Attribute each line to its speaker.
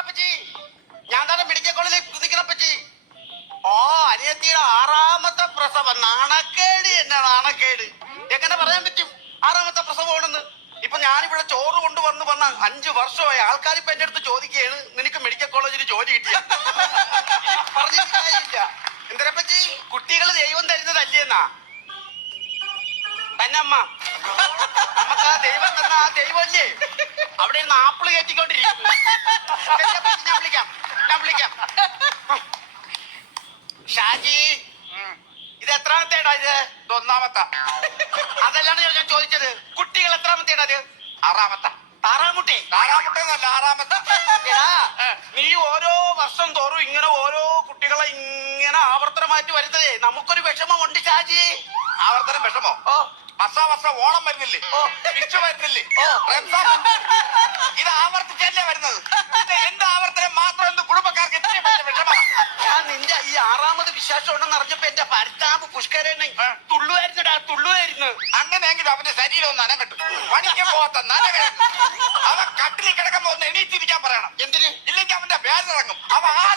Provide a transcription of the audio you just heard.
Speaker 1: അപ്പച്ചി ഞാൻ തന്നെ മെഡിക്കൽ കോളേജിൽ നിൽക്കണപ്പച്ചി ഓ അനിയത്തിയുടെ ആറാമത്തെ പ്രസവം. നാണക്കേട് എന്നെ നാണക്കേട്. പറയാൻ പറ്റും? ആറാമത്തെ പ്രസവമാണെന്ന്. ഇപ്പൊ ഞാനിവിടെ ചോറ് കൊണ്ടുവന്ന് വന്ന അഞ്ചു വർഷമായി ആൾക്കാർ അടുത്ത് ചോദിക്കുകയാണ് നിനക്ക് മെഡിക്കൽ കോളേജിൽ ജോലി കിട്ടിയ? പറഞ്ഞിട്ട് കാര്യമില്ല. എന്തിനപ്പച്ചി കുട്ടികൾ ദൈവം തരുന്നതല്ലേന്നാ തന്നെ അമ്മ. നമുക്ക് ആ അവിടെ ഇരുന്ന് ആപ്പിൾ കയറ്റിക്കൊണ്ടിരിക്കും ഞാൻ വിളിക്കാം ഞാൻ വിളിക്കാം ഷാജി ഇത്? എത്രാമത്തേടാ ഇത്
Speaker 2: ഒന്നാമത്തെ.
Speaker 1: അതല്ലാണ് ഞാൻ ചോദിച്ചത് കുട്ടികൾ എത്രാമത്തേടാ ഇത്?
Speaker 2: ആറാമത്തെ.
Speaker 1: താറാമുട്ടി.
Speaker 2: ആറാമത്തേന്നല്ല ആറാമത്തെ.
Speaker 1: നീ ഓരോ വർഷം തോറും ഇങ്ങനെ ഓരോ കുട്ടികളെ ഇങ്ങനെ ആവർത്തനമായിട്ട് വരുന്നതേ. നമുക്കൊരു വിഷമമുണ്ട് ഷാജി.
Speaker 2: ആവർത്തനം വിഷമോ?
Speaker 1: ഓ.
Speaker 2: വർഷ വർഷം ഓണം വരുന്നില്ലേ. വിഷു വരുന്നില്ലേ? ഇത് ആവർത്തിച്ചല്ലേ വരുന്നത് ഇത് എന്റെ ആവർത്തനം മാത്രം എന്റെ കുടുംബക്കാർക്ക് ഇത്രയും വലിയ വിഷമാണ്
Speaker 1: ഞാൻ നിന്റെ ഈ വിശേഷം ഉണ്ടെന്ന് അറിഞ്ഞപ്പോ എന്റെ ഭർത്താവ് പുഷ്കരനെ തുള്ളുവായിരുന്നടാ തുള്ളുവായിരുന്നു.
Speaker 2: അങ്ങനെയെങ്കിലും അവന്റെ ശരീരം ഒന്ന് അനങ്ങട്ടു. പണിക്ക് പോകാത്ത നനകരുന്നു അവൻ കട്ടിലിൽ കിടക്കുമ്പോ ഒന്ന് എണീറ്റിരിക്കാൻ പറയണം.
Speaker 1: എന്തിന്?
Speaker 2: ഇല്ലെങ്കിൽ അവന്റെ പേരിറങ്ങും അവ ഭാഗ്യം